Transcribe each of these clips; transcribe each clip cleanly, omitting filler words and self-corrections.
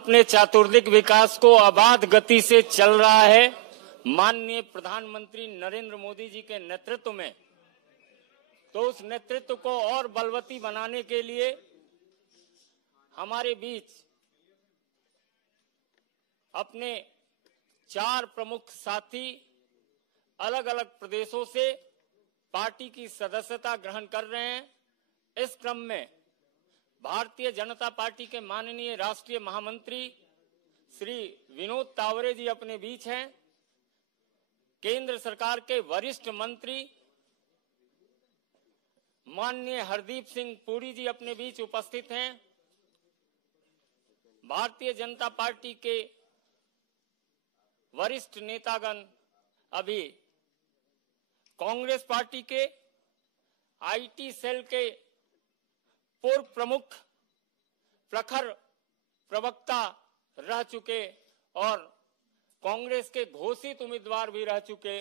अपने चातुर्दिक विकास को अबाध गति से चल रहा है। माननीय प्रधानमंत्री नरेंद्र मोदी जी के नेतृत्व में, तो उस नेतृत्व को और बलवती बनाने के लिए हमारे बीच अपने 4 प्रमुख साथी अलग अलग प्रदेशों से पार्टी की सदस्यता ग्रहण कर रहे हैं। इस क्रम में भारतीय जनता पार्टी के माननीय राष्ट्रीय महामंत्री श्री विनोद तावरे जी अपने बीच हैं। केंद्र सरकार के वरिष्ठ मंत्री माननीय हरदीप सिंह पुरी जी अपने बीच उपस्थित हैं। भारतीय जनता पार्टी के वरिष्ठ नेतागण अभी कांग्रेस पार्टी के आईटी सेल के पूर्व प्रमुख प्रखर प्रवक्ता रह चुके और कांग्रेस के घोषित उम्मीदवार भी रह चुके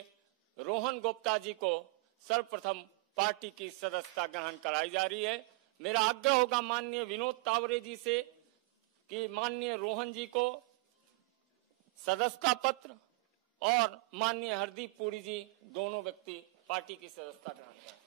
रोहन गुप्ता जी को सर्वप्रथम पार्टी की सदस्यता ग्रहण कराई जा रही है। मेरा आग्रह होगा माननीय विनोद तावरे जी से कि माननीय रोहन जी को सदस्यता पत्र और माननीय हरदीप पुरी जी दोनों व्यक्ति पार्टी की सदस्यता ग्रहण करें।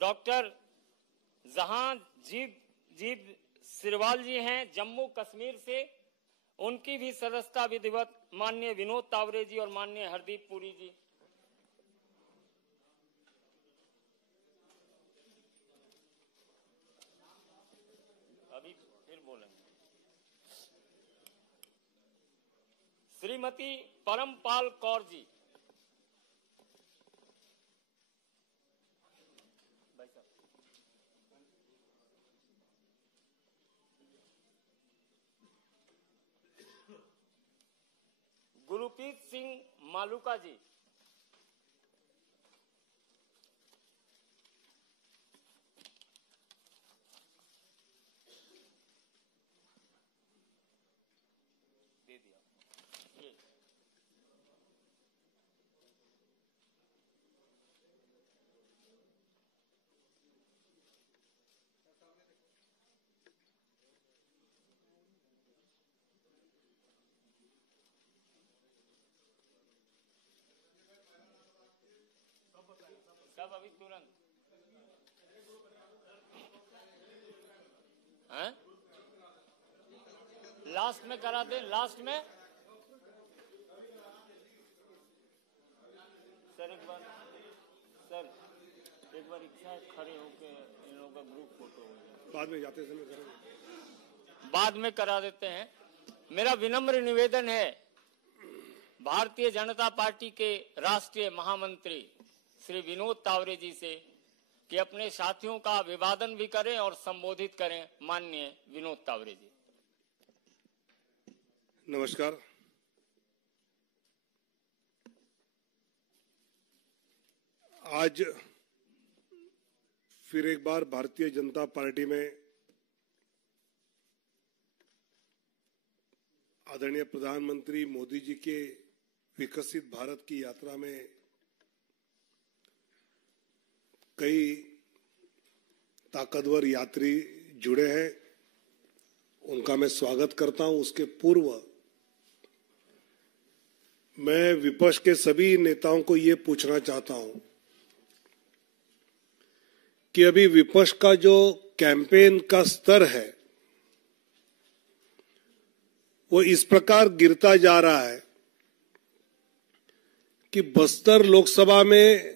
डॉक्टर जहांजीब सिरवाल जी हैं जम्मू कश्मीर से, उनकी भी सदस्यता विधिवत माननीय विनोद तावरे जी और माननीय हरदीप पुरी जी। अभी फिर बोलेंगे। श्रीमती परमपाल कौर जी, गुरप्रीत सिंह मालूका जी, दे दिया ये। सब अभी तुरंत हैं? लास्ट में करा दें, लास्ट में। सर एक बार इच्छा है खड़े होके इन लोगों का ग्रुप फोटो हो जाए, बाद में जाते समय करेंगे, बाद में करा देते हैं। मेरा विनम्र निवेदन है भारतीय जनता पार्टी के राष्ट्रीय महामंत्री श्री विनोद तावरे जी से कि अपने साथियों का अभिवादन भी करें और संबोधित करें। माननीय विनोद तावरे जी। नमस्कार। आज फिर एक बार भारतीय जनता पार्टी में आदरणीय प्रधानमंत्री मोदी जी के विकसित भारत की यात्रा में कई ताकतवर यात्री जुड़े हैं, उनका मैं स्वागत करता हूं। उसके पूर्व मैं विपक्ष के सभी नेताओं को ये पूछना चाहता हूं कि अभी विपक्ष का जो कैंपेन का स्तर है वो इस प्रकार गिरता जा रहा है कि बस्तर लोकसभा में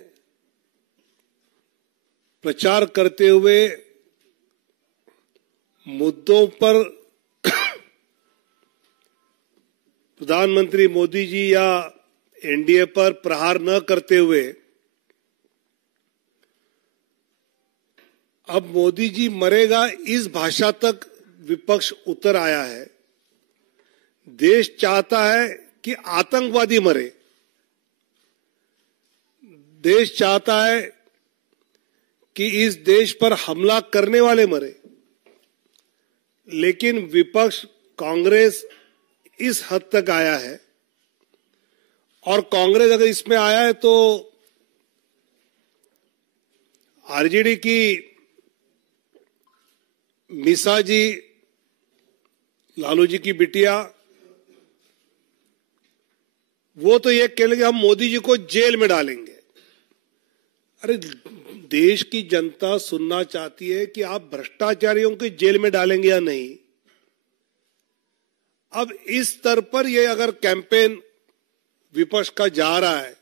प्रचार करते हुए मुद्दों पर प्रधानमंत्री मोदी जी या एनडीए पर प्रहार न करते हुए अब मोदी जी मरेगा इस भाषा तक विपक्ष उतर आया है। देश चाहता है कि आतंकवादी मरे, देश चाहता है कि इस देश पर हमला करने वाले मरे, लेकिन विपक्ष कांग्रेस इस हद तक आया है, और कांग्रेस अगर इसमें आया है तो आरजेडी की मीसा जी, लालू जी की बिटिया, वो तो ये कह लेंगे हम मोदी जी को जेल में डालेंगे। अरे देश की जनता सुनना चाहती है कि आप भ्रष्टाचारियों को जेल में डालेंगे या नहीं। अब इस स्तर पर ये अगर कैंपेन विपक्ष का जा रहा है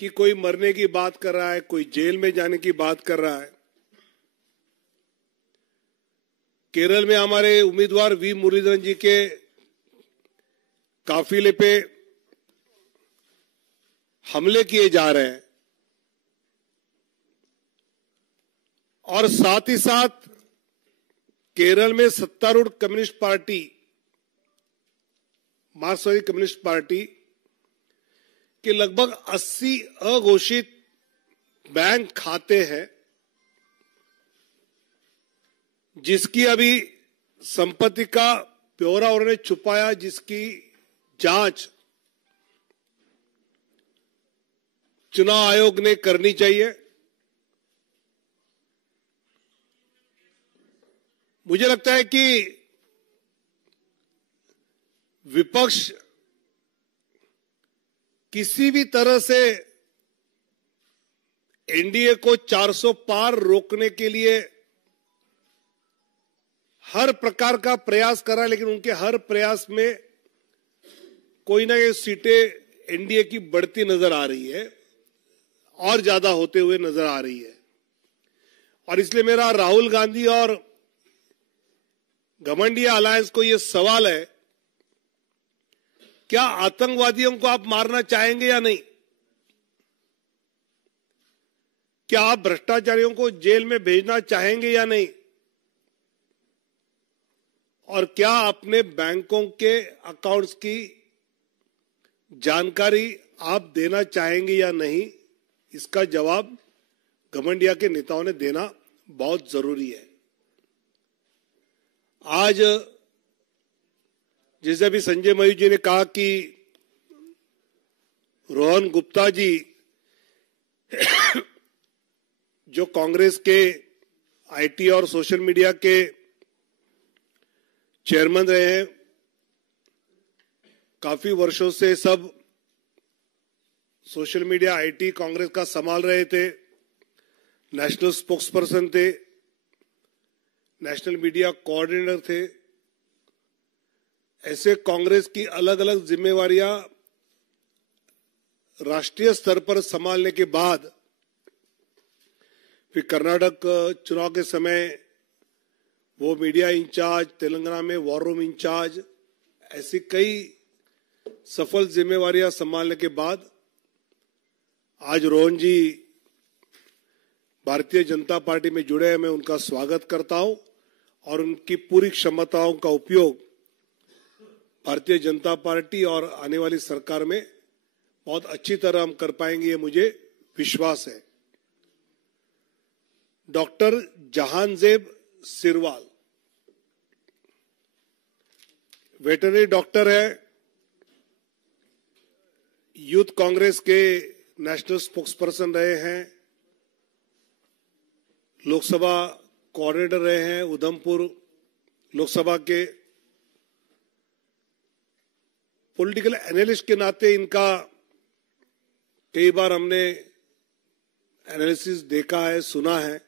कि कोई मरने की बात कर रहा है, कोई जेल में जाने की बात कर रहा है। केरल में हमारे उम्मीदवार वी मुरलीधरन जी के काफिले पे हमले किए जा रहे हैं, और साथ ही साथ केरल में सत्तारूढ़ कम्युनिस्ट पार्टी, मार्क्सवादी कम्युनिस्ट पार्टी के लगभग 80 अघोषित बैंक खाते हैं, जिसकी अभी संपत्ति का ब्यौरा उन्होंने छुपाया, जिसकी जांच चुनाव आयोग ने करनी चाहिए। मुझे लगता है कि विपक्ष किसी भी तरह से एनडीए को 400 पार रोकने के लिए हर प्रकार का प्रयास कर रहा है, लेकिन उनके हर प्रयास में कोई ना कोई सीटें एनडीए की बढ़ती नजर आ रही है और ज्यादा होते हुए नजर आ रही है। और इसलिए मेरा राहुल गांधी और घमंडिया अलायंस को यह सवाल है, क्या आतंकवादियों को आप मारना चाहेंगे या नहीं? क्या आप भ्रष्टाचारियों को जेल में भेजना चाहेंगे या नहीं? और क्या अपने बैंकों के अकाउंट्स की जानकारी आप देना चाहेंगे या नहीं? इसका जवाब घमंडिया के नेताओं ने देना बहुत जरूरी है। आज जैसे अभी संजय मयूख जी ने कहा कि रोहन गुप्ता जी जो कांग्रेस के आईटी और सोशल मीडिया के चेयरमैन रहे हैं, काफी वर्षों से सब सोशल मीडिया आईटी कांग्रेस का संभाल रहे थे, नेशनल स्पोक्सपर्सन थे, नेशनल मीडिया कोऑर्डिनेटर थे। ऐसे कांग्रेस की अलग अलग जिम्मेवारियां राष्ट्रीय स्तर पर संभालने के बाद फिर कर्नाटक चुनाव के समय वो मीडिया इंचार्ज, तेलंगाना में वॉर रूम इंचार्ज, ऐसी कई सफल जिम्मेवारियां संभालने के बाद आज रोहन जी भारतीय जनता पार्टी में जुड़े हैं। मैं उनका स्वागत करता हूं और उनकी पूरी क्षमताओं का उपयोग भारतीय जनता पार्टी और आने वाली सरकार में बहुत अच्छी तरह हम कर पाएंगे, ये मुझे विश्वास है। Doctor Jahanzeb Sirwal veterinary doctor है, यूथ कांग्रेस के नेशनल स्पोक्सपर्सन रहे हैं, लोकसभा कोऑर्डिनेटर रहे हैं उधमपुर लोकसभा के। पॉलिटिकल एनालिस्ट के नाते इनका कई बार हमने एनालिसिस देखा है, सुना है।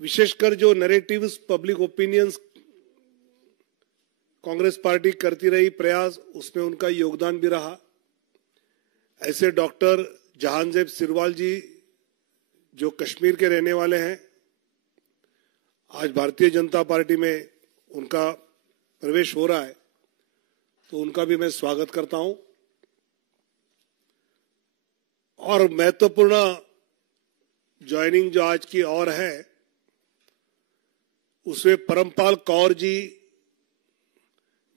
विशेषकर जो narratives, public opinions Congress party करती रही प्रयास, उसमें उनका योगदान भी रहा। ऐसे डॉक्टर जहांजेब सिरवाल जी जो कश्मीर के रहने वाले हैं, आज भारतीय जनता पार्टी में उनका प्रवेश हो रहा है, तो उनका भी मैं स्वागत करता हूं। और महत्वपूर्ण ज्वाइनिंग जो आज की और है, उसमें परमपाल कौर जी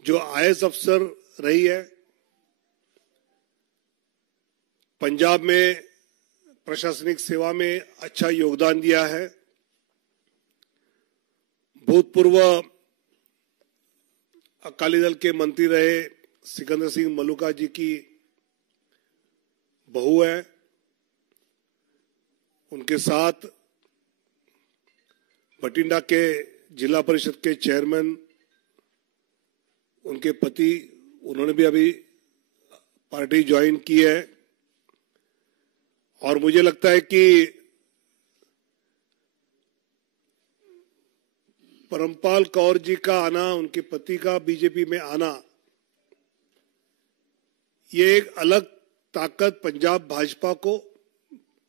जो IAS अफसर रही है, पंजाब में प्रशासनिक सेवा में अच्छा योगदान दिया है, भूतपूर्व अकाली दल के मंत्री रहे सिकंदर सिंह मलूका जी की बहू है, उनके साथ बठिंडा के जिला परिषद के चेयरमैन उनके पति, उन्होंने भी अभी पार्टी ज्वाइन की है। और मुझे लगता है कि परमपाल कौर जी का आना, उनके पति का बीजेपी में आना, ये एक अलग ताकत पंजाब भाजपा को,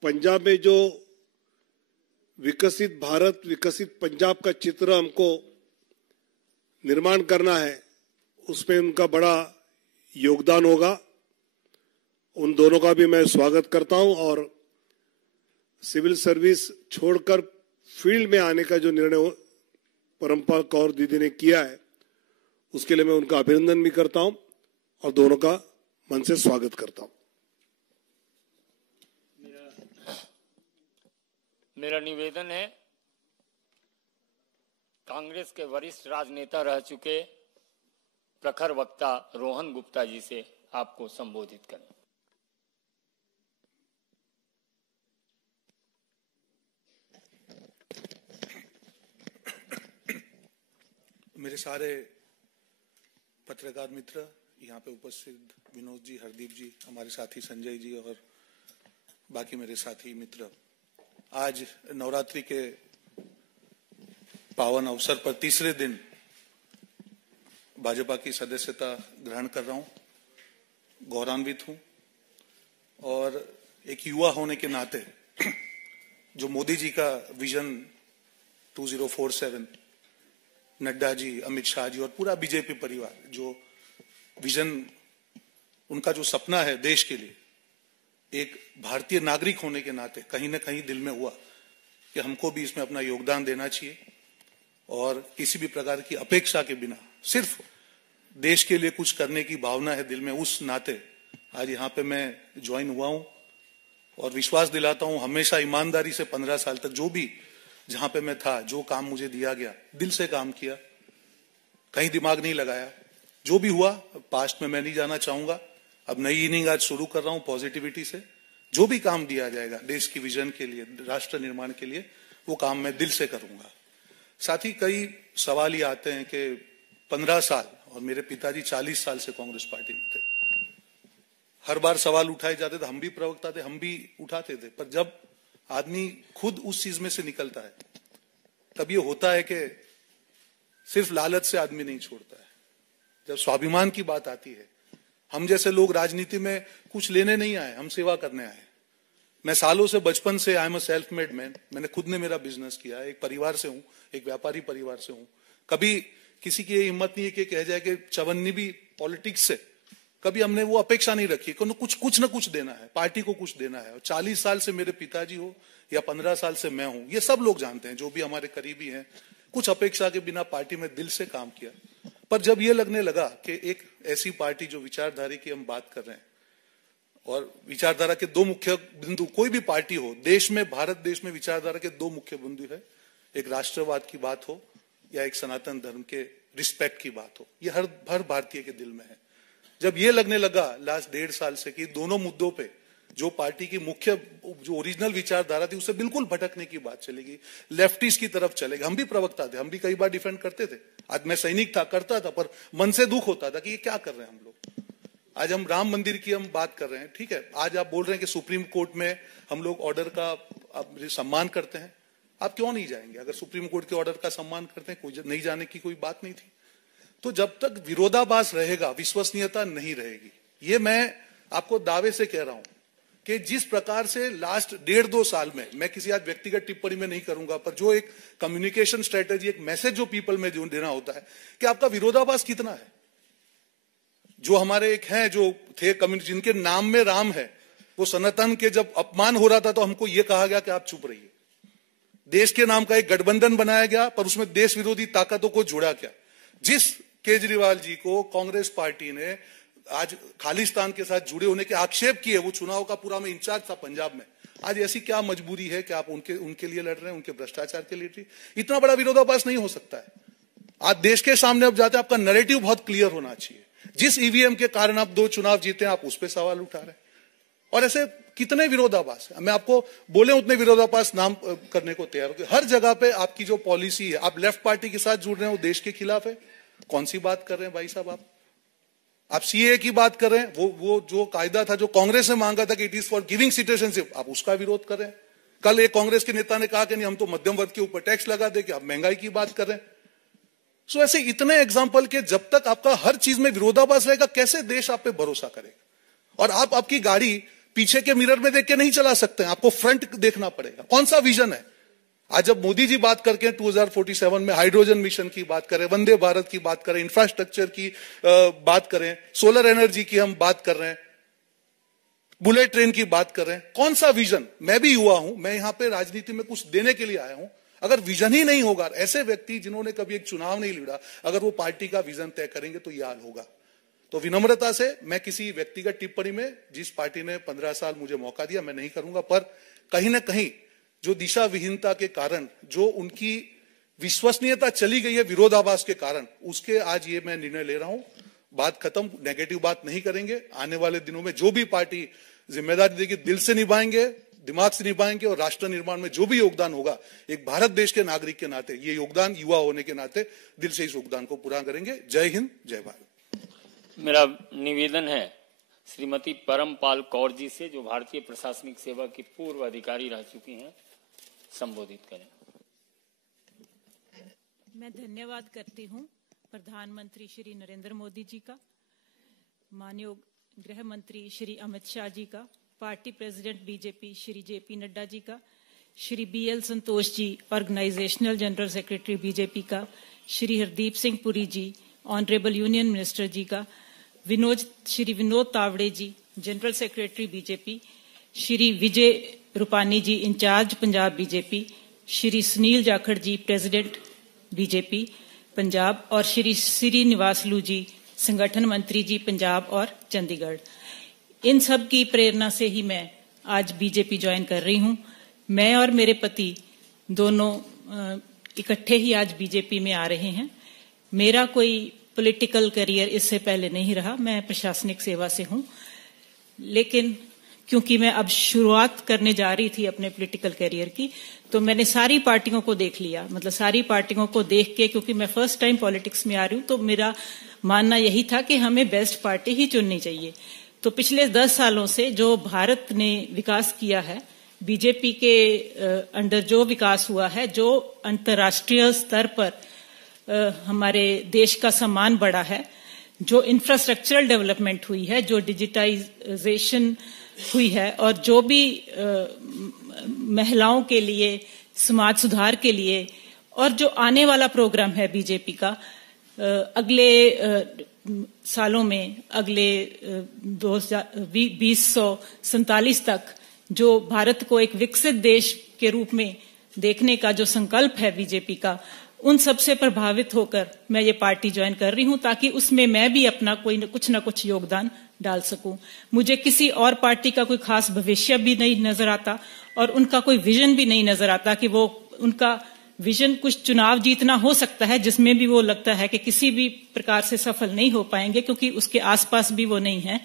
पंजाब में जो विकसित भारत, विकसित पंजाब का चित्र हमको निर्माण करना है, उसमें उनका बड़ा योगदान होगा। उन दोनों का भी मैं स्वागत करता हूं और सिविल सर्विस छोड़कर फील्ड में आने का जो निर्णय परमपाल कौर दीदी ने किया है, उसके लिए मैं उनका अभिनंदन भी करता हूं और दोनों का मन से स्वागत करता हूं। मेरा निवेदन है, कांग्रेस के वरिष्ठ राजनेता रह चुके प्रखर वक्ता रोहन गुप्ता जी से आपको संबोधित करें। मेरे सारे पत्रकार मित्र, यहाँ पे उपस्थित विनोद जी, हरदीप जी, हमारे साथी संजय जी और बाकी मेरे साथी मित्र, आज नवरात्रि के पावन अवसर पर तीसरे दिन भाजपा की सदस्यता ग्रहण कर रहा हूं। गौरवान्वित हूं और एक युवा होने के नाते जो मोदी जी का विजन 2047, नड्डा जी, अमित शाह जी और पूरा बीजेपी परिवार, जो विजन, उनका जो सपना है देश के लिए, एक भारतीय नागरिक होने के नाते कहीं ना कहीं दिल में हुआ कि हमको भी इसमें अपना योगदान देना चाहिए और किसी भी प्रकार की अपेक्षा के बिना सिर्फ देश के लिए कुछ करने की भावना है दिल में। उस नाते आज यहाँ पे मैं ज्वाइन हुआ हूं और विश्वास दिलाता हूं, हमेशा ईमानदारी से 15 साल तक जो भी जहां पे मैं था, जो काम मुझे दिया गया, दिल से काम किया, कहीं दिमाग नहीं लगाया। जो भी हुआ पास्ट में मैं नहीं जाना चाहूंगा। अब नई इनिंग आज शुरू कर रहा हूं पॉजिटिविटी से। जो भी काम दिया जाएगा देश की विजन के लिए, राष्ट्र निर्माण के लिए, वो काम मैं दिल से करूंगा। साथ ही कई सवाल ये आते हैं कि 15 साल और मेरे पिताजी 40 साल से कांग्रेस पार्टी में थे। हर बार सवाल उठाए जाते थे, हम भी प्रवक्ता थे, हम भी उठाते थे, पर जब आदमी खुद उस चीज में से निकलता है तब ये होता है कि सिर्फ लालच से आदमी नहीं छोड़ता है। जब स्वाभिमान की बात आती है, हम जैसे लोग राजनीति में कुछ लेने नहीं आए, हम सेवा करने आए। मैं सालों से, बचपन से, I am a self made man, मैंने खुद ने मेरा बिजनेस किया है, एक परिवार से हूं, एक व्यापारी परिवार से हूं। कभी किसी की हिम्मत नहीं है कि कह जाए कि चवन्नी भी पॉलिटिक्स से, कभी हमने वो अपेक्षा नहीं रखी कि कुछ ना कुछ देना है, पार्टी को कुछ देना है। और 40 साल से मेरे पिताजी हो या 15 साल से मैं हूं, ये सब लोग जानते हैं, जो भी हमारे करीबी हैं, कुछ अपेक्षा के बिना पार्टी में दिल से काम किया। पर जब ये लगने लगा कि एक ऐसी पार्टी जो विचारधारा की हम बात कर रहे हैं, और विचारधारा के दो मुख्य बिंदु, कोई भी पार्टी हो देश में, भारत देश में विचारधारा के दो मुख्य बिंदु है, एक राष्ट्रवाद की बात हो या एक सनातन धर्म के रिस्पेक्ट की बात हो। ये हर भारतीय के दिल में है। जब ये लगने लगा लास्ट 1.5 साल से कि दोनों मुद्दों पे जो पार्टी की मुख्य, जो ओरिजिनल विचारधारा थी, उससे बिल्कुल भटकने की बात चलेगी, लेफ्टिस्ट की तरफ चलेगी। हम भी प्रवक्ता थे, हम भी कई बार डिफेंड करते थे। आज मैं सैनिक था, करता था, पर मन से दुख होता था कि ये क्या कर रहे हैं हम लोग। आज हम राम मंदिर की हम बात कर रहे हैं, ठीक है, आज आप बोल रहे हैं कि सुप्रीम कोर्ट में हम लोग ऑर्डर का सम्मान करते हैं। आप क्यों नहीं जाएंगे? अगर सुप्रीम कोर्ट के ऑर्डर का सम्मान करते हैं, कोई नहीं जाने की कोई बात नहीं थी। तो जब तक विरोधाभास रहेगा, विश्वसनीयता नहीं रहेगी। ये मैं आपको दावे से कह रहा हूं कि जिस प्रकार से लास्ट 1.5-2 साल में, मैं किसी आज व्यक्तिगत टिप्पणी में नहीं करूंगा, पर जो एक कम्युनिकेशन स्ट्रेटेजी, एक मैसेज जो पीपल में जो देना होता है कि आपका विरोधाभास कितना है। जो हमारे एक हैं, जो थे कम्युनिटी, जिनके नाम में राम है, वो सनातन के जब अपमान हो रहा था तो हमको ये कहा गया कि आप चुप रहिए। देश के नाम का एक गठबंधन बनाया गया, पर उसमें देश विरोधी ताकतों को जोड़ा गया। जिस केजरीवाल जी को कांग्रेस पार्टी ने आज खालिस्तान के साथ जुड़े होने के आक्षेप किए, वो चुनाव का पूरा में इंचार्ज था पंजाब में, आज ऐसी क्या मजबूरी है कि आप उनके लिए लड़ रहे हैं, उनके भ्रष्टाचार के लिए? इतना बड़ा विरोधाभास नहीं हो सकता है। आज देश के सामने अब जाते हैं, आपका नैरेटिव बहुत क्लियर होना चाहिए। जिस ईवीएम के कारण आप 2 चुनाव जीते हैं, आप उस पर सवाल उठा रहे हैं। और ऐसे कितने विरोधाभास है, मैं आपको बोले उतने विरोधाभास नाम करने को तैयार हूं। हर जगह पे आपकी जो पॉलिसी है, आप लेफ्ट पार्टी के साथ जुड़ रहे हैं, वो देश के खिलाफ है। कौन सी बात कर रहे हैं भाई साहब? आप सीए की बात कर रहे हैं, वो जो कायदा था जो कांग्रेस ने मांगा था कि it is for giving citizenship, आप उसका विरोध कर रहे हैं। कल एक कांग्रेस के नेता ने कहा कि नहीं, हम तो मध्यम वर्ग के ऊपर टैक्स लगा दे, कि आप महंगाई की बात कर रहे हैं। सो ऐसे इतने एग्जाम्पल के जब तक आपका हर चीज में विरोधाभास रहेगा, कैसे देश आप पे भरोसा करेगा? और आप आपकी गाड़ी पीछे के मिरर में देख के नहीं चला सकते हैं, आपको फ्रंट देखना पड़ेगा। कौन सा विजन है? आज जब मोदी जी बात करके 2047 में हाइड्रोजन मिशन की बात करें, वंदे भारत की बात करें, इंफ्रास्ट्रक्चर की बात करें, सोलर एनर्जी की हम बात कर रहे हैं, बुलेट ट्रेन की बात कर रहे हैं, कौन सा विजन? मैं भी युवा हूं, मैं यहां पे राजनीति में कुछ देने के लिए आया हूं। अगर विजन ही नहीं होगा, ऐसे व्यक्ति जिन्होंने कभी एक चुनाव नहीं लड़ा, अगर वो पार्टी का विजन तय करेंगे तो यह हाल होगा। तो विनम्रता से मैं किसी व्यक्तिगत टिप्पणी में, जिस पार्टी ने 15 साल मुझे मौका दिया, मैं नहीं करूंगा। पर कहीं ना कहीं जो दिशा विहीनता के कारण जो उनकी विश्वसनीयता चली गई है विरोधाभास के कारण, उसके आज ये मैं निर्णय ले रहा हूं। बात खत्म, नेगेटिव बात नहीं करेंगे। आने वाले दिनों में जो भी पार्टी जिम्मेदारी देगी, दिल से निभाएंगे, दिमाग से निभाएंगे, और राष्ट्र निर्माण में जो भी योगदान होगा, एक भारत देश के नागरिक के नाते, ये योगदान युवा होने के नाते दिल से इस योगदान को पूरा करेंगे। जय हिंद, जय भारत। मेरा निवेदन है श्रीमती परमपाल कौर जी से, जो भारतीय प्रशासनिक सेवा की पूर्व अधिकारी रह चुकी हैं, संबोधित करें। मैं धन्यवाद करती हूं प्रधानमंत्री श्री नरेंद्र मोदी जी का, माननीय गृह मंत्री श्री अमित शाह जी का, party president BJP Shri JP Nadda ji का, Shri BL Santosh ji organisational general secretary BJP का, Shri Hardeep Singh Puri ji honourable union minister ji का, Shri Vinod Tawde ji general secretary BJP, Shri Vijay Rupani ji incharge Punjab BJP, Shri Sunil Jakhar ji president BJP Punjab, और श्री श्रीनिवासलू जी संगठन मंत्री जी पंजाब और चंडीगढ़। इन सब की प्रेरणा से ही मैं आज बीजेपी ज्वाइन कर रही हूं। मैं और मेरे पति दोनों इकट्ठे ही आज बीजेपी में आ रहे हैं। मेरा कोई पॉलिटिकल करियर इससे पहले नहीं रहा, मैं प्रशासनिक सेवा से हूं, लेकिन क्योंकि मैं अब शुरुआत करने जा रही थी अपने पॉलिटिकल करियर की, तो मैंने सारी पार्टियों को देख लिया। मतलब सारी पार्टियों को देख के, क्योंकि मैं फर्स्ट टाइम पॉलिटिक्स में आ रही हूं, तो मेरा मानना यही था कि हमें बेस्ट पार्टी ही चुननी चाहिए। तो पिछले 10 सालों से जो भारत ने विकास किया है, बीजेपी के अंडर जो विकास हुआ है, जो अंतर्राष्ट्रीय स्तर पर हमारे देश का सम्मान बढ़ा है, जो इंफ्रास्ट्रक्चरल डेवलपमेंट हुई है, जो डिजिटाइजेशन हुई है, और जो भी महिलाओं के लिए, समाज सुधार के लिए, और जो आने वाला प्रोग्राम है बीजेपी का अगले सालों में, अगले 2047 तक, जो भारत को एक विकसित देश के रूप में देखने का जो संकल्प है बीजेपी का, उन सब से प्रभावित होकर मैं ये पार्टी ज्वाइन कर रही हूं, ताकि उसमें मैं भी अपना कुछ ना कुछ योगदान डाल सकूं। मुझे किसी और पार्टी का कोई खास भविष्य भी नहीं नजर आता, और उनका कोई विजन भी नहीं नजर आता कि वो, उनका विजन कुछ चुनाव जीतना हो सकता है, जिसमें भी वो लगता है कि किसी भी प्रकार से सफल नहीं हो पाएंगे, क्योंकि उसके आसपास भी वो नहीं है।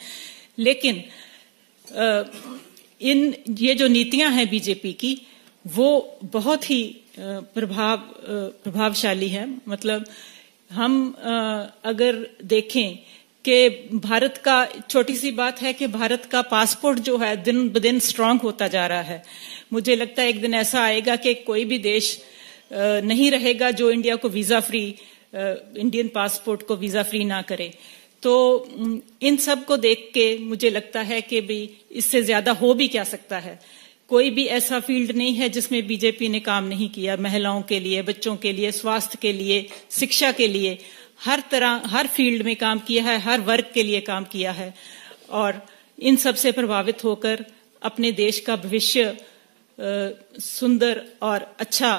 लेकिन ये जो नीतियां हैं बीजेपी की, वो बहुत ही प्रभावशाली है। मतलब हम अगर देखें कि भारत का, छोटी सी बात है कि भारत का पासपोर्ट जो है दिन ब दिन स्ट्रांग होता जा रहा है। मुझे लगता है एक दिन ऐसा आएगा कि कोई भी देश नहीं रहेगा जो इंडिया को वीजा फ्री, इंडियन पासपोर्ट को वीजा फ्री ना करे। तो इन सब को देख के मुझे लगता है कि भी इससे ज्यादा हो भी क्या सकता है। कोई भी ऐसा फील्ड नहीं है जिसमें बीजेपी ने काम नहीं किया। महिलाओं के लिए, बच्चों के लिए, स्वास्थ्य के लिए, शिक्षा के लिए, हर तरह, हर फील्ड में काम किया है, हर वर्ग के लिए काम किया है, और इन सब से प्रभावित होकर अपने देश का भविष्य सुंदर और अच्छा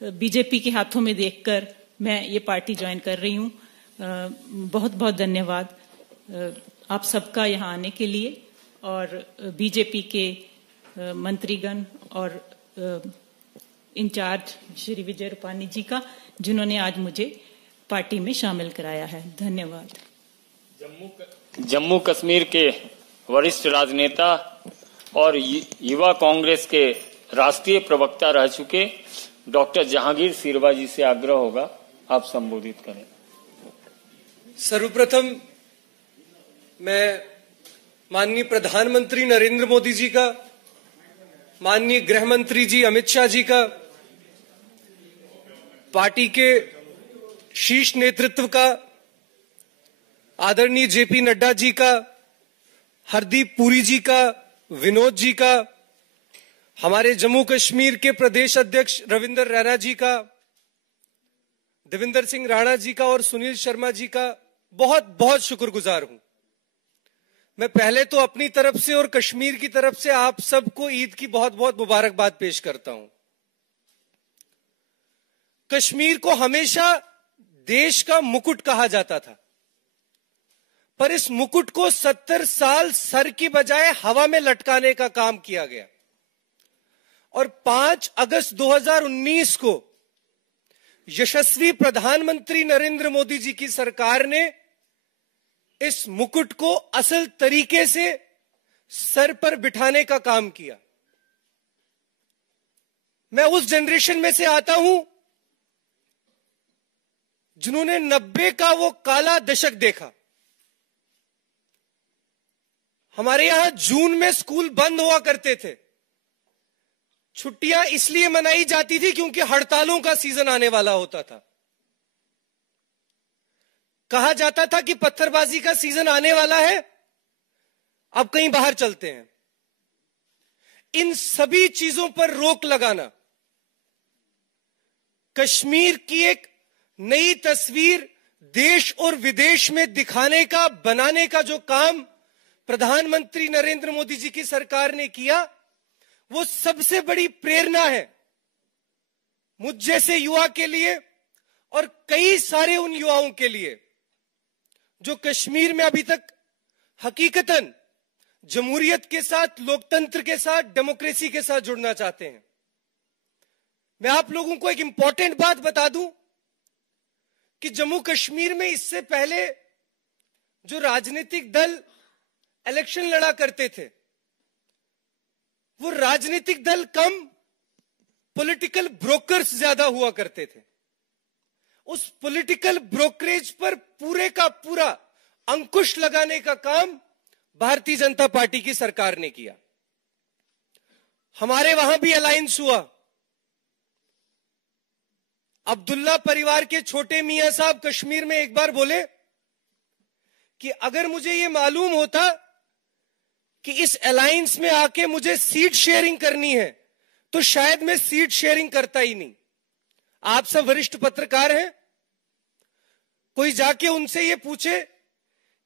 बीजेपी के हाथों में देखकर मैं ये पार्टी ज्वाइन कर रही हूँ। बहुत बहुत धन्यवाद आप सबका यहाँ आने के लिए और बीजेपी के मंत्रीगण और इंचार्ज श्री विजय रूपानी जी का, जिन्होंने आज मुझे पार्टी में शामिल कराया है। धन्यवाद। जम्मू कश्मीर के वरिष्ठ राजनेता और युवा कांग्रेस के राष्ट्रीय प्रवक्ता रह चुके डॉक्टर जहांगीर सिरवा जी से आग्रह होगा आप संबोधित करें। सर्वप्रथम मैं माननीय प्रधानमंत्री नरेंद्र मोदी जी का, माननीय गृह मंत्री जी अमित शाह जी का, पार्टी के शीर्ष नेतृत्व का, आदरणीय जेपी नड्डा जी का, हरदीप पुरी जी का, विनोद जी का, हमारे जम्मू कश्मीर के प्रदेश अध्यक्ष रविंदर रैना जी का, देविंदर सिंह राणा जी का और सुनील शर्मा जी का बहुत बहुत शुक्रगुजार हूं। मैं पहले तो अपनी तरफ से और कश्मीर की तरफ से आप सबको ईद की बहुत बहुत मुबारकबाद पेश करता हूं। कश्मीर को हमेशा देश का मुकुट कहा जाता था, पर इस मुकुट को 70 साल सर की बजाय हवा में लटकाने का काम किया गया और 5 अगस्त 2019 को यशस्वी प्रधानमंत्री नरेंद्र मोदी जी की सरकार ने इस मुकुट को असल तरीके से सर पर बिठाने का काम किया। मैं उस जनरेशन में से आता हूं जिन्होंने 90 का वो काला दशक देखा। हमारे यहां जून में स्कूल बंद हुआ करते थे। छुट्टियां इसलिए मनाई जाती थी क्योंकि हड़तालों का सीजन आने वाला होता था। कहा जाता था कि पत्थरबाजी का सीजन आने वाला है, अब कहीं बाहर चलते हैं। इन सभी चीजों पर रोक लगाना, कश्मीर की एक नई तस्वीर देश और विदेश में दिखाने का, बनाने का जो काम प्रधानमंत्री नरेंद्र मोदी जी की सरकार ने किया, वो सबसे बड़ी प्रेरणा है मुझ जैसे युवा के लिए और कई सारे उन युवाओं के लिए जो कश्मीर में अभी तक हकीकतन जमहूरियत के साथ, लोकतंत्र के साथ, डेमोक्रेसी के साथ जुड़ना चाहते हैं। मैं आप लोगों को एक इंपॉर्टेंट बात बता दूं कि जम्मू कश्मीर में इससे पहले जो राजनीतिक दल इलेक्शन लड़ा करते थे, वो राजनीतिक दल कम, पॉलिटिकल ब्रोकर्स ज्यादा हुआ करते थे। उस पॉलिटिकल ब्रोकरेज पर पूरे का पूरा अंकुश लगाने का काम भारतीय जनता पार्टी की सरकार ने किया। हमारे वहां भी अलायंस हुआ। अब्दुल्ला परिवार के छोटे मियां साहब कश्मीर में एक बार बोले कि अगर मुझे यह मालूम होता कि इस अलायंस में आके मुझे सीट शेयरिंग करनी है तो शायद मैं सीट शेयरिंग करता ही नहीं। आप सब वरिष्ठ पत्रकार हैं, कोई जाके उनसे ये पूछे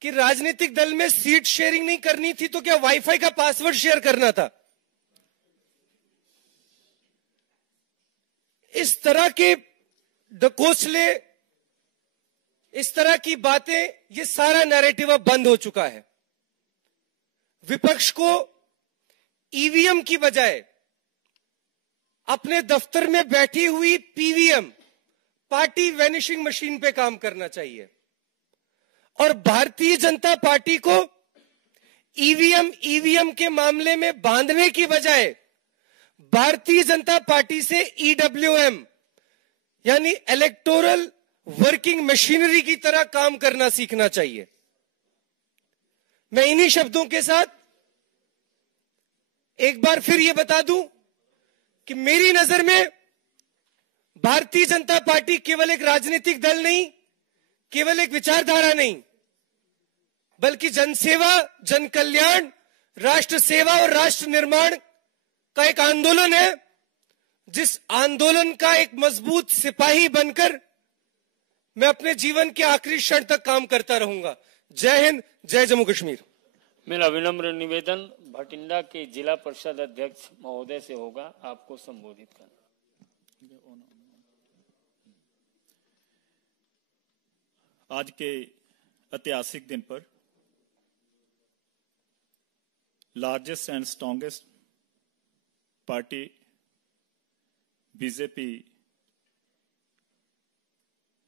कि राजनीतिक दल में सीट शेयरिंग नहीं करनी थी तो क्या वाईफाई का पासवर्ड शेयर करना था? इस तरह के ढकोसले, इस तरह की बातें, ये सारा नैरेटिव अब बंद हो चुका है। विपक्ष को ईवीएम की बजाय अपने दफ्तर में बैठी हुई पीवीएम, पार्टी वैनिशिंग मशीन पे काम करना चाहिए और भारतीय जनता पार्टी को ईवीएम के मामले में बांधने की बजाय भारतीय जनता पार्टी से ईडब्ल्यूएम यानी इलेक्टोरल वर्किंग मशीनरी की तरह काम करना सीखना चाहिए। मैं इन्हीं शब्दों के साथ एक बार फिर यह बता दूं कि मेरी नजर में भारतीय जनता पार्टी केवल एक राजनीतिक दल नहीं, केवल एक विचारधारा नहीं, बल्कि जनसेवा, जन कल्याण, राष्ट्र सेवा और राष्ट्र निर्माण का एक आंदोलन है, जिस आंदोलन का एक मजबूत सिपाही बनकर मैं अपने जीवन के आखिरी क्षण तक काम करता रहूंगा। जय हिंद, जय जम्मू कश्मीर। मेरा विनम्र निवेदन भटिंडा के जिला परिषद अध्यक्ष महोदय से होगा आपको संबोधित करना। आज के ऐतिहासिक दिन पर largest and strongest party BJP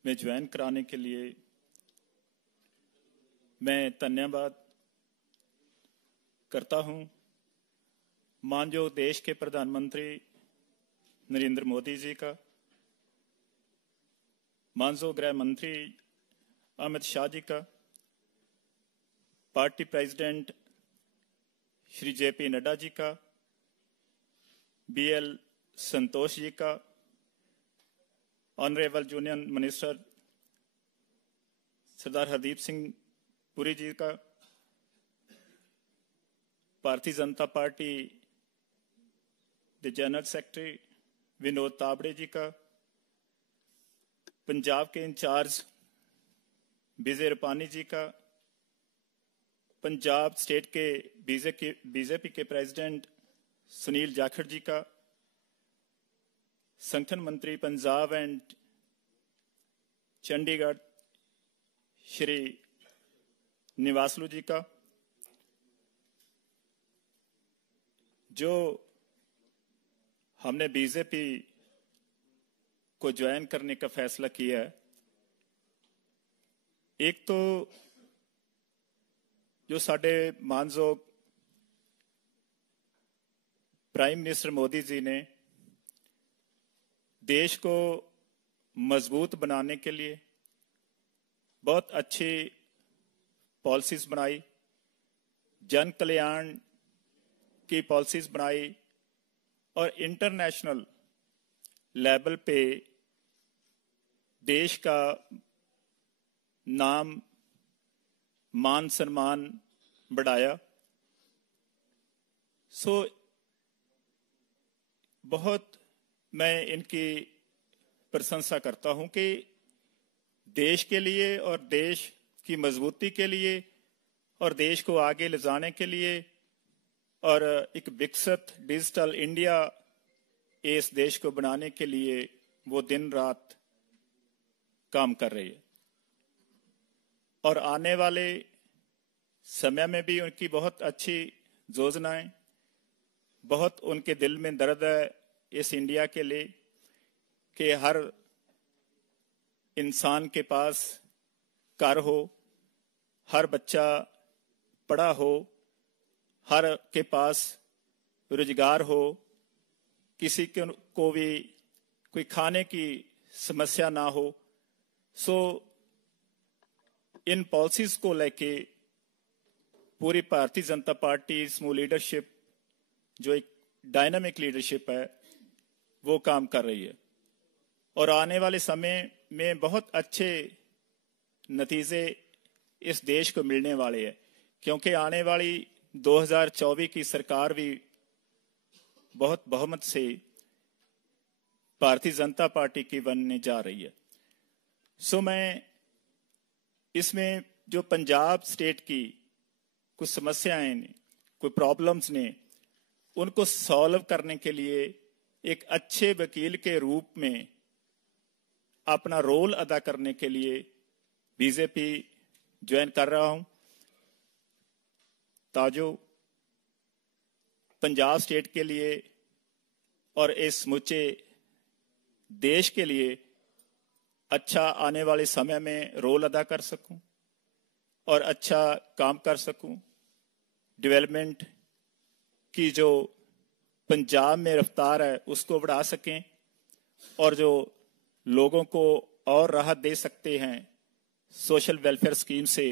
में ज्वाइन कराने के लिए मैं धन्यवाद करता हूं माननीय देश के प्रधानमंत्री नरेंद्र मोदी जी का, माननीय गृह मंत्री अमित शाह जी का, पार्टी प्रेसिडेंट श्री जेपी नड्डा जी का, बीएल संतोष जी का, honourable union minister Sardar Hardeep Singh Puri ji का, भारतीय जनता पार्टी के जनरल सेक्रेटरी विनोद तावड़े जी का, पंजाब के इंचार्ज विजय रूपानी जी का, पंजाब स्टेट के बीजेपी के प्रेसिडेंट सुनील जाखड़ जी का, संगठन मंत्री पंजाब एंड चंडीगढ़ श्री निवासलू जी का, जो हमने बीजेपी को ज्वाइन करने का फैसला किया है। एक तो जो साडे मानयोग प्राइम मिनिस्टर मोदी जी ने देश को मजबूत बनाने के लिए बहुत अच्छी पॉलिसीज बनाई, जन कल्याण की पॉलिसीज बनाई और इंटरनेशनल लेवल पे देश का नाम मान सम्मान बढ़ाया। सो बहुत मैं इनकी प्रशंसा करता हूं कि देश के लिए और देश की मजबूती के लिए और देश को आगे ले जाने के लिए और एक विकसित डिजिटल इंडिया इस देश को बनाने के लिए वो दिन रात काम कर रही है। और आने वाले समय में भी उनकी बहुत अच्छी योजनाएं, बहुत उनके दिल में दर्द है इस इंडिया के लिए कि हर इंसान के पास घर हो, हर बच्चा पढ़ा हो, हर के पास रोजगार हो, किसी को भी कोई खाने की समस्या ना हो। सो इन पॉलिसीज को लेके पूरी भारतीय जनता पार्टी स्मूथ लीडरशिप जो एक डायनामिक लीडरशिप है वो काम कर रही है और आने वाले समय में बहुत अच्छे नतीजे इस देश को मिलने वाले हैं, क्योंकि आने वाली 2024 की सरकार भी बहुत बहुमत से भारतीय जनता पार्टी की बनने जा रही है। सो मैं इसमें जो पंजाब स्टेट की कुछ समस्याएं ने, कोई प्रॉब्लम्स ने, उनको सॉल्व करने के लिए एक अच्छे वकील के रूप में अपना रोल अदा करने के लिए बीजेपी ज्वाइन कर रहा हूं, ताजो पंजाब स्टेट के लिए और इस समूचे देश के लिए अच्छा आने वाले समय में रोल अदा कर सकूं और अच्छा काम कर सकूं। डेवलपमेंट की जो पंजाब में रफ्तार है उसको बढ़ा सकें और जो लोगों को और राहत दे सकते हैं सोशल वेलफेयर स्कीम से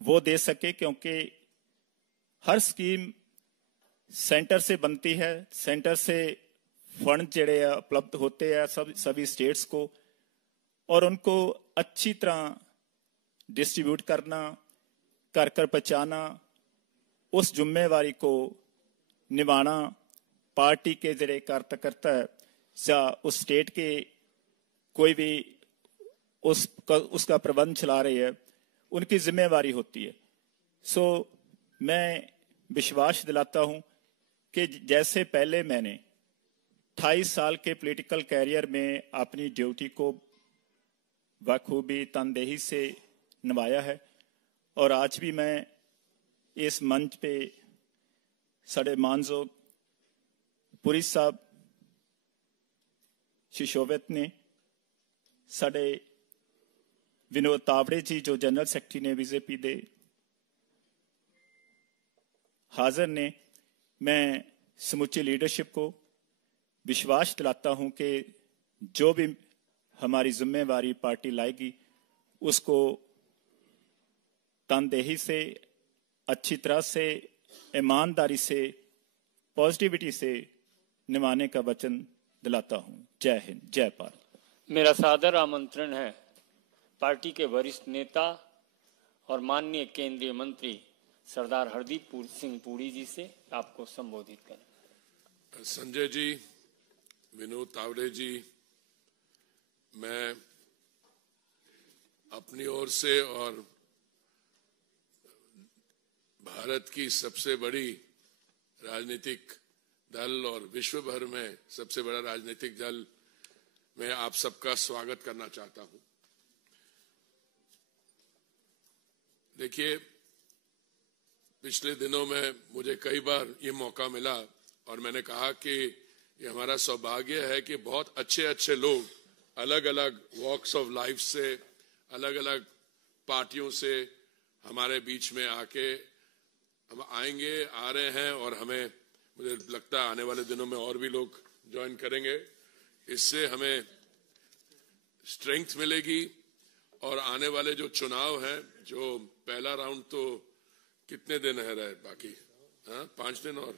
वो दे सके, क्योंकि हर स्कीम सेंटर से बनती है, सेंटर से फंड जेड़े उपलब्ध होते हैं सभी स्टेट्स को, और उनको अच्छी तरह डिस्ट्रीब्यूट करना, कर कर पहुंचाना, उस जिम्मेवारी को निभाना पार्टी के जेड़े कार्यकर्ता है या उस स्टेट के कोई भी उसका प्रबंध चला रही है, उनकी जिम्मेवारी होती है। सो मैं विश्वास दिलाता हूं कि जैसे पहले मैंने 28 साल के पॉलिटिकल कैरियर में अपनी ड्यूटी को बखूबी तनदेही से निभाया है और आज भी मैं इस मंच पे साढ़े मानजोग पुरी साहब शिशोवित ने साढ़े विनोद तावड़े जी जो जनरल सेक्रेटरी ने बीजेपी दे हाजिर ने मैं समुची लीडरशिप को विश्वास दिलाता हूं कि जो भी हमारी जिम्मेवारी पार्टी लाएगी उसको तनदेही से अच्छी तरह से ईमानदारी से पॉजिटिविटी से निभाने का वचन दिलाता हूं। जय हिंद, जय भारत। मेरा सादर आमंत्रण है पार्टी के वरिष्ठ नेता और माननीय केंद्रीय मंत्री सरदार हरदीप सिंह पुरी जी से आपको संबोधित करें। संजय जी, विनोद तावड़े जी, मैं अपनी ओर से और भारत की सबसे बड़ी राजनीतिक दल और विश्व भर में सबसे बड़ा राजनीतिक दल में आप सबका स्वागत करना चाहता हूं। देखिए, पिछले दिनों में मुझे कई बार ये मौका मिला और मैंने कहा कि ये हमारा सौभाग्य है कि बहुत अच्छे अच्छे लोग अलग अलग वॉक्स ऑफ लाइफ से, अलग अलग पार्टियों से हमारे बीच में आके हम आ रहे हैं और हमें, मुझे लगता है आने वाले दिनों में और भी लोग ज्वाइन करेंगे। इससे हमें स्ट्रेंथ मिलेगी और आने वाले जो चुनाव हैं, जो पहला राउंड तो कितने दिन है रहे बाकी, 5 दिन और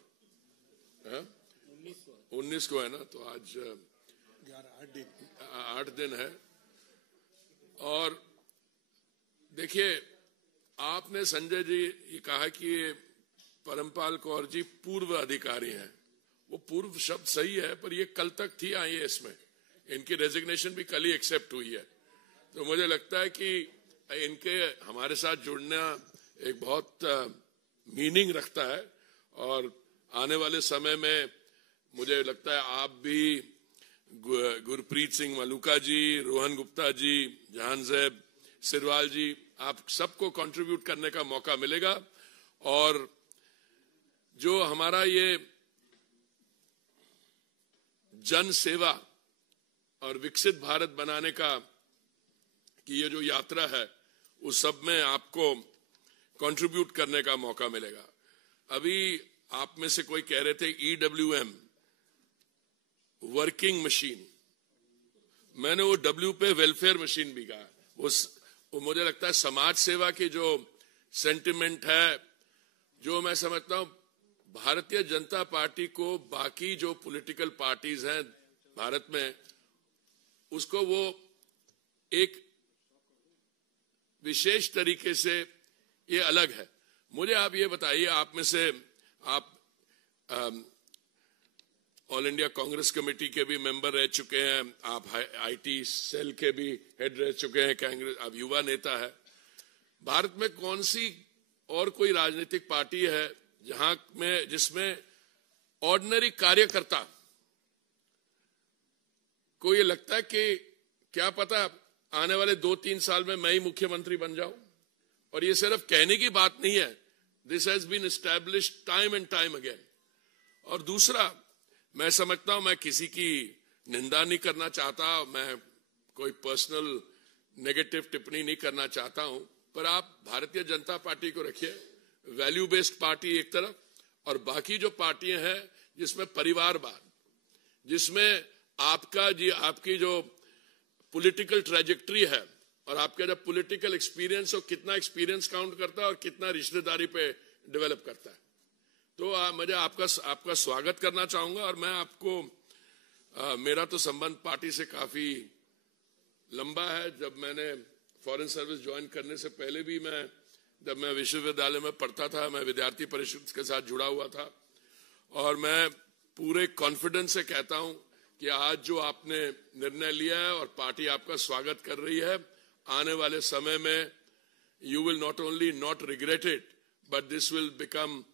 19 को है ना, तो आज 8 दिन है। और देखिए, आपने संजय जी ये कहा कि परमपाल कौर जी पूर्व अधिकारी हैं। वो पूर्व शब्द सही है, पर ये कल तक थी आईएएस में, इनकी रेजिग्नेशन भी कल ही एक्सेप्ट हुई है। तो मुझे लगता है कि इनके हमारे साथ जुड़ना एक बहुत मीनिंग रखता है और आने वाले समय में मुझे लगता है आप भी, गुरप्रीत सिंह मलूका जी, रोहन गुप्ता जी, जहांजेब सिरवाल जी, आप सबको कंट्रीब्यूट करने का मौका मिलेगा। और जो हमारा ये जन सेवा और विकसित भारत बनाने का कि ये जो यात्रा है, उस सब में आपको कंट्रीब्यूट करने का मौका मिलेगा। अभी आप में से कोई कह रहे थे EWM, वर्किंग मशीन, मैंने वो W पे वेलफेयर मशीन भी कहा। वो मुझे लगता है समाज सेवा की जो सेंटिमेंट है, जो मैं समझता हूं भारतीय जनता पार्टी को बाकी जो पॉलिटिकल पार्टीज हैं भारत में, उसको वो एक विशेष तरीके से ये अलग है। मुझे आप ये बताइए, आप में से आप ऑल इंडिया कांग्रेस कमेटी के भी मेंबर रह चुके हैं, आप आईटी सेल के भी हेड रह चुके हैं, कांग्रेस, आप युवा नेता है। भारत में कौन सी और कोई राजनीतिक पार्टी है जहां में जिसमें ऑर्डिनरी कार्यकर्ता को ये लगता है कि क्या पता आने वाले 2-3 साल में मैं ही मुख्यमंत्री बन जाऊं? और ये सिर्फ कहने की बात नहीं है, this has been established time and time again. और दूसरा, मैं समझता हूं, मैं किसी की निंदा नहीं करना चाहता, मैं कोई पर्सनल नेगेटिव टिप्पणी नहीं करना चाहता हूं, पर आप भारतीय जनता पार्टी को रखिए, वैल्यू बेस्ड पार्टी एक तरफ, और बाकी जो पार्टियां हैं जिसमें परिवारवाद, जिसमें आपकी जो पॉलिटिकल ट्रैजेक्टरी है और आपका जब पॉलिटिकल एक्सपीरियंस और कितना एक्सपीरियंस काउंट करता है और कितना रिश्तेदारी पे डेवलप करता है। तो मुझे आपका स्वागत करना चाहूंगा। और मैं आपको मेरा तो संबंध पार्टी से काफी लंबा है। जब मैंने फॉरेन सर्विस ज्वाइन करने से पहले भी जब मैं विश्वविद्यालय में पढ़ता था, मैं विद्यार्थी परिषद के साथ जुड़ा हुआ था। और मैं पूरे कॉन्फिडेंस से कहता हूं कि आज जो आपने निर्णय लिया है और पार्टी आपका स्वागत कर रही है, आने वाले समय में you will not only not regret it, but this will become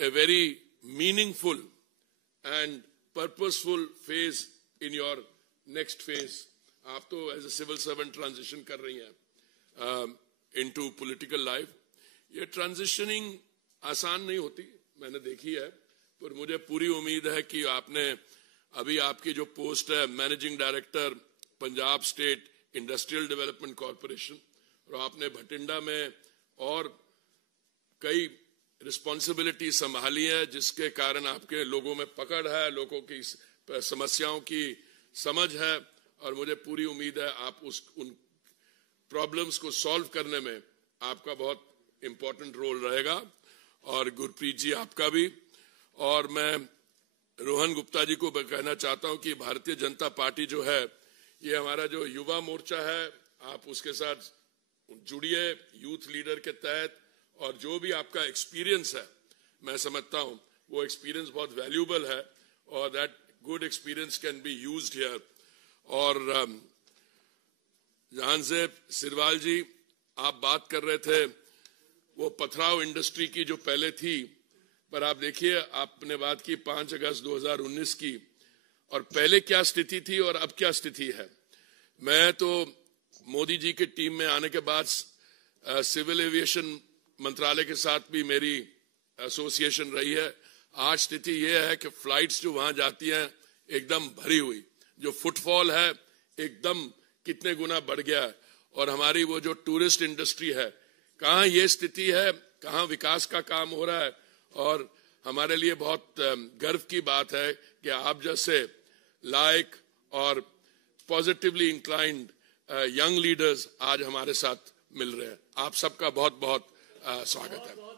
a very meaningful and purposeful phase in your next phase. आप तो as a civil servant transition कर रही हैं इनटू पॉलिटिकल लाइफ. ये ट्रांजिशनिंग आसान नहीं होती, मैंने देखी है, पर मुझे पूरी उम्मीद है कि आपने अभी आपकी जो पोस्ट है managing director Punjab state industrial development corporation, और आपने भटिंडा में और कई रिस्पॉन्सिबिलिटी संभाली है, जिसके कारण आपके लोगों में पकड़ है, लोगों की समस्याओं की समझ है, और मुझे पूरी उम्मीद है आप उन प्रॉब्लम्स को सॉल्व करने में आपका बहुत इंपॉर्टेंट रोल रहेगा. और गुरप्रीत जी आपका भी. और मैं रोहन गुप्ता जी को कहना चाहता हूं कि भारतीय जनता पार्टी जो है, ये हमारा जो युवा मोर्चा है, आप उसके साथ जुड़िए यूथ लीडर के तहत, और जो भी आपका एक्सपीरियंस है, मैं समझता हूं वो एक्सपीरियंस बहुत वैल्यूएबल है, और that good experience can be used here. और जहांजेब सिरवाल जी, आप बात कर रहे थे वो पथराव इंडस्ट्री की जो पहले थी, पर आप देखिए आपने बात की 5 अगस्त 2019 की, और पहले क्या स्थिति थी और अब क्या स्थिति है. मैं तो मोदी जी की टीम में आने के बाद सिविल एविएशन मंत्रालय के साथ भी मेरी एसोसिएशन रही है. आज स्थिति ये है कि फ्लाइट्स जो वहां जाती हैं एकदम भरी हुई, जो फुटफॉल है एकदम कितने गुना बढ़ गया है, और हमारी वो जो टूरिस्ट इंडस्ट्री है, कहाँ ये स्थिति है, कहाँ विकास का काम हो रहा है. और हमारे लिए बहुत गर्व की बात है कि आप जैसे लायक और पॉजिटिवली इंक्लाइंड यंग लीडर्स आज हमारे साथ मिल रहे हैं. आप सबका बहुत बहुत स्वागत है.